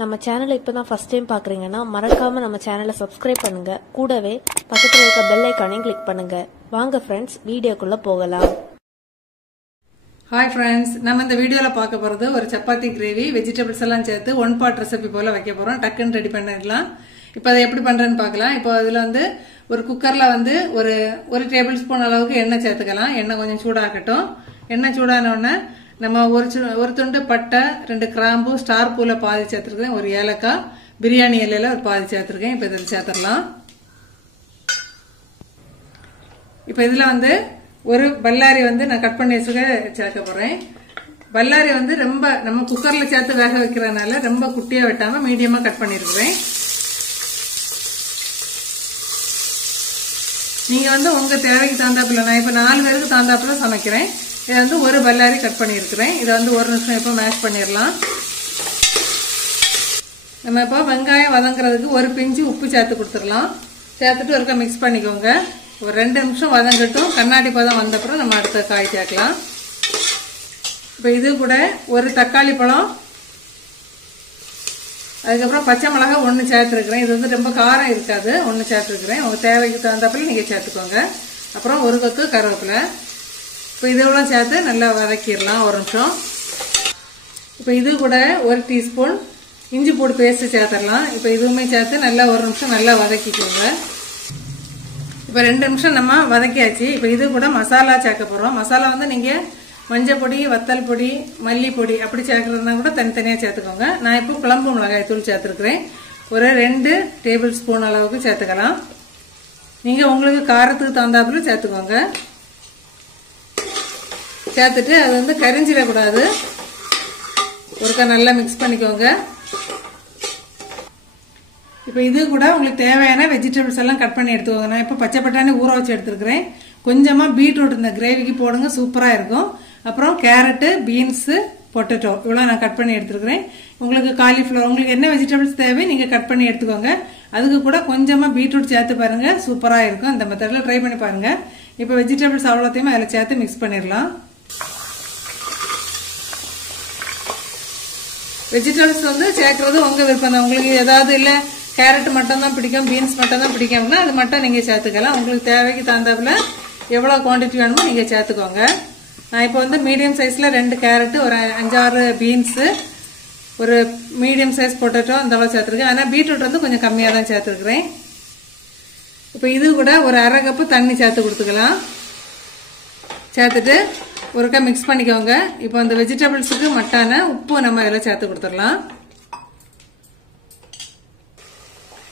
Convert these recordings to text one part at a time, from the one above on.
நம்ம சேனலை இப்பதான் ஃபர்ஸ்ட் டைம் பாக்குறீங்கன்னா மறக்காம நம்ம சேனலை சப்ஸ்கிரைப் பண்ணுங்க. கூடவே பக்கத்துல இருக்க பெல் ஐகானையும் கிளிக் பண்ணுங்க. வாங்க ஃப்ரெண்ட்ஸ், வீடியோக்குள்ள போகலாம். ஹாய் ஃப்ரெண்ட்ஸ், நம்ம இந்த வீடியோல பார்க்க போறது ஒரு சப்பாத்தி கிரேவி வெஜிடபிள்ஸ் எல்லாம் சேர்த்து ஒன் பாட் ரெசிபி போல வைக்க போறோம். டக்குன்னு ரெடி பண்ணிடலாம். இப்போ அதை எப்படி பண்றேன்னு பார்க்கலாம். இப்போ அதுல ஒரு குக்கர்ல ஒரு டேபிள் ஸ்பூன் அளவுக்கு எண்ணெய் சேர்த்துக்கலாம். எண்ணெய் கொஞ்சம் சூடாகட்டும். எண்ணெய் சூடான உடனே நம்ம ஒரு துண்டு பட்டை, 2 கிராம்பு, ஸ்டார் பூல பாதி சேர்த்துருக்கேன், ஒரு ஏலக்காய், பிரியாணி இலையில ஒரு பாதி சேர்த்துருக்கேன். இப்போ இதில் சேர்த்துடலாம். இப்போ இதுல ஒரு பல்லாரி நான் கட் பண்ணி வச்சுக்க சேர்க்க போறேன். பல்லாரி ரொம்ப நம்ம குக்கர்ல சேர்த்து வேக வைக்கிறதுனால ரொம்ப குட்டியா வெட்டாம மீடியமா கட் பண்ணிருக்கிறேன். நீங்க உங்க தேவைக்கு தகுந்தாப்புல, நான் இப்ப 4 பேருக்கு தகுந்தாப்புல சமைக்கிறேன். இது ஒரு பல்லாரி கட் பண்ணிருக்கிறேன். இதை ஒரு நிமிஷம் இப்ப மேஷ் பண்ணிடலாம். நம்ம இப்போ வெங்காயம் வதங்குறதுக்கு ஒரு பிஞ்சு உப்பு சேர்த்து கொடுத்துடலாம். சேர்த்துட்டு ஒருக்கா மிக்ஸ் பண்ணிக்கோங்க. ஒரு 2 நிமிஷம் வதங்கட்டும். கண்ணாடி பதம் வந்தப்புறம் நம்ம அடுத்த காய் சேர்க்கலாம். இப்போ இது கூட ஒரு தக்காளி பழம், அதுக்கப்புறம் பச்சை மிளகாய் 1 சேர்த்துருக்கிறேன். இது ரொம்ப காரம் இருக்காது, 1 சேர்த்துருக்கிறேன். உங்க தேவைக்கு தகுந்தாப்புல நீங்க சேர்த்துக்கோங்க. அப்புறம் ஒரு கொத்து கருவேப்பிலை. இப்போ இதெல்லாம் சேர்த்து நல்லா வதக்கிடலாம் ஒரு நிமிஷம். இப்போ இது கூட ஒரு டீஸ்பூன் இஞ்சி பூண்டு பேஸ்ட் சேர்த்துடலாம். இப்போ இதுவுமே சேர்த்து நல்லா ஒரு நிமிஷம் நல்லா வதக்கிக்கோங்க. இப்போ 2 நிமிஷம் நம்ம வதக்கியாச்சு. இப்போ இது கூட மசாலா சேர்க்க போறோம். மசாலா நீங்க மஞ்சள் பொடி, வத்தல் பொடி, மல்லி பொடி அப்படி சேர்க்கறதுனா கூட தனித்தனியா சேர்த்துக்கோங்க. நான் இப்போ குழம்பு மிளகாய் தூள் சேர்த்துருக்கிறேன். ஒரு 2 டேபிள் ஸ்பூன் அளவுக்கு சேர்த்துக்கலாம். நீங்க உங்களுக்கு காரத்துக்கு தகுந்தாப்புல சேர்த்துக்கோங்க. சேர்த்துட்டு அது கரிஞ்சிடக்கூடாது. ஒருக்கா நல்லா மிக்ஸ் பண்ணிக்கோங்க. இப்போ இது கூட உங்களுக்கு தேவையான வெஜிடபிள்ஸ் எல்லாம் கட் பண்ணி எடுத்துக்கோங்க. நான் இப்போ பச்சை பட்டாணி ஊற வச்சு எடுத்துருக்கிறேன். கொஞ்சமா பீட்ரூட் இந்த கிரேவிக்கு போடுங்க, சூப்பரா இருக்கும். அப்புறம் கேரட்டு, பீன்ஸ், பொட்டேட்டோ இவ்வளவு நான் கட் பண்ணி எடுத்துருக்கிறேன். உங்களுக்கு காலிஃபிளவர், உங்களுக்கு என்ன வெஜிடபிள்ஸ் தேவை நீங்க கட் பண்ணி எடுத்துக்கோங்க. அதுக்கு கூட கொஞ்சமா பீட்ரூட் சேர்த்து பாருங்க, சூப்பரா இருக்கும். இந்த மெத்தட்ல ட்ரை பண்ணி பாருங்க. இப்போ வெஜிடபிள்ஸ் அவ்வளோத்தையுமே அதில் சேர்த்து மிக்ஸ் பண்ணிடலாம். வெஜிடபிள்ஸ் சேர்க்கறது உங்க விருப்பம் தான். உங்களுக்கு ஏதாவது இல்ல கேரட் மட்டும் தான் பிடிக்கும், பீன்ஸ் மட்டும் தான் பிடிக்கும்னா அது மட்டும் நீங்க சேர்த்துக்கலாம். உங்களுக்கு தேவைக்கு தகுந்தாப்புல எவ்வளவு குவான்டிட்டி வேணுமோ நீங்க சேர்த்துக்கோங்க. நான் இப்போ மீடியம் சைஸ்ல 2 கேரட், ஒரு 5-6 பீன்ஸ், ஒரு மீடியம் சைஸ் பொட்டேட்டோ இந்த அளவு சேர்த்துருக்கேன். ஆனா பீட்ரூட் கொஞ்சம் கம்மியா தான் சேர்த்துருக்கிறேன். இப்போ இது கூட ஒரு 1/2 கப்பு தண்ணி சேர்த்து கொடுத்துக்கலாம். சேர்த்துட்டு ஒருக்கா மிக்ஸ் பண்ணிக்கோங்க. இப்போ அந்த வெஜிடபிள்ஸுக்கு மட்டான உப்பு நம்ம இதில் சேர்த்து கொடுத்துடலாம்.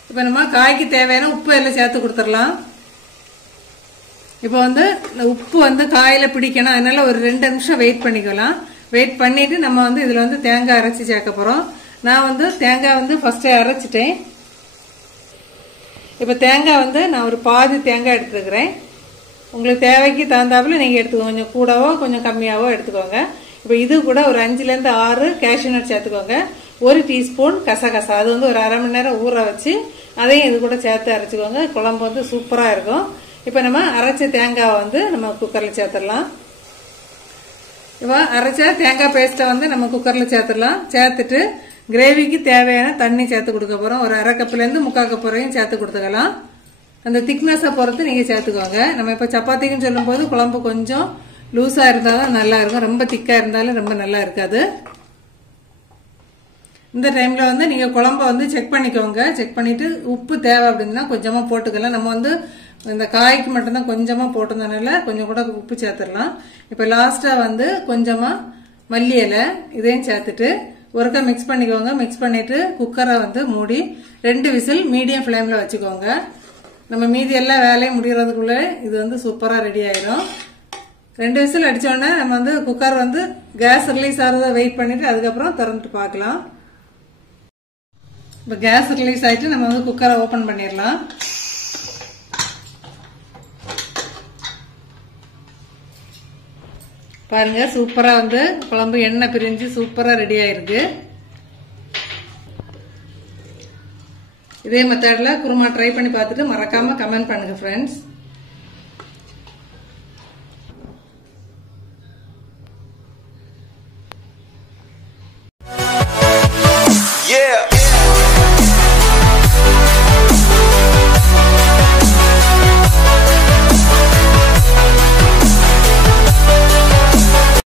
இப்போ நம்ம காய்க்கு தேவையான உப்பு எல்லாம் சேர்த்து கொடுத்துடலாம். இப்போ உப்பு காயில பிடிக்கணும், அதனால ஒரு 2 நிமிஷம் வெயிட் பண்ணிக்கலாம். வெயிட் பண்ணிட்டு நம்ம இதுல தேங்காய் அரைச்சி சேர்க்க போறோம். நான் தேங்காய் ஃபர்ஸ்டே அரைச்சிட்டேன். இப்போ தேங்காய் நான் ஒரு பாதி தேங்காய் எடுத்துருக்கிறேன். உங்களுக்கு தேவைக்கு தகுந்தாப்புல நீங்க எடுத்துக்கோங்க. கொஞ்சம் கூடவோ கொஞ்சம் கம்மியாவோ எடுத்துக்கோங்க. இப்போ இது கூட ஒரு 5லேருந்து 6 கேஷ்யூ நட் சேர்த்துக்கோங்க. 1 டீஸ்பூன் கசகசா, அது ஒரு 1/2 மணி நேரம் ஊற வச்சு அதையும் இது கூட சேர்த்து அரைச்சிக்கோங்க. குழம்பு சூப்பரா இருக்கும். இப்போ நம்ம அரைச்ச தேங்காவை நம்ம குக்கர்ல சேர்த்துடலாம். இப்போ அரைச்ச தேங்காய் பேஸ்ட்டை நம்ம குக்கர்ல சேர்த்துடலாம். சேர்த்துட்டு கிரேவிக்கு தேவையான தண்ணி சேர்த்து கொடுக்க போறோம். ஒரு 1/2 கப்லேருந்து 3/4 கப் வரையும் சேர்த்து கொடுத்துக்கலாம். அந்த திக்னஸை பொறுத்து நீங்க சேர்த்துக்கோங்க. நம்ம இப்ப சப்பாத்திக்குன்னு சொல்லும் போது குழம்பு கொஞ்சம் லூஸா இருந்தாலும் நல்லா இருக்கும், ரொம்ப திக்கா இருந்தாலும் ரொம்ப நல்லா இருக்காது. இந்த டைம்ல நீங்க குழம்ப செக் பண்ணிக்கோங்க. செக் பண்ணிட்டு உப்பு தேவை அப்படின்னா கொஞ்சமா போட்டுக்கலாம். நம்ம இந்த காய்க்கு மட்டும்தான் கொஞ்சமா போட்டதுனால கொஞ்சம் கூட உப்பு சேர்த்துடலாம். இப்ப லாஸ்டா கொஞ்சமா மல்லி இலை இதையும் சேர்த்துட்டு ஒருக்கா மிக்ஸ் பண்ணிக்கோங்க. மிக்ஸ் பண்ணிட்டு குக்கரை மூடி 2 விசில் மீடியம் ஃபிளேம்ல வச்சுக்கோங்க. நம்ம மீதி எல்லா வேலையும் முடியறதுக்குள்ள இது சூப்பரா ரெடி ஆயிடும். 2 விசில் அடிச்சோடனே நம்ம குக்கர் கேஸ் ரிலீஸ் ஆகிறத வெயிட் பண்ணிட்டு அதுக்கப்புறம் திறந்துட்டு பார்க்கலாம். இப்போ கேஸ் ரிலீஸ் ஆயிட்டு நம்ம குக்கரை ஓபன் பண்ணிடலாம். பாருங்க, சூப்பரா குழம்பு எண்ணெய் பிரிஞ்சு சூப்பரா ரெடி ஆயிருக்கு. இதே மெத்தட்ல குருமா ட்ரை பண்ணி பார்த்துட்டு மறக்காம கமெண்ட் பண்ணுங்க ஃப்ரெண்ட்ஸ்.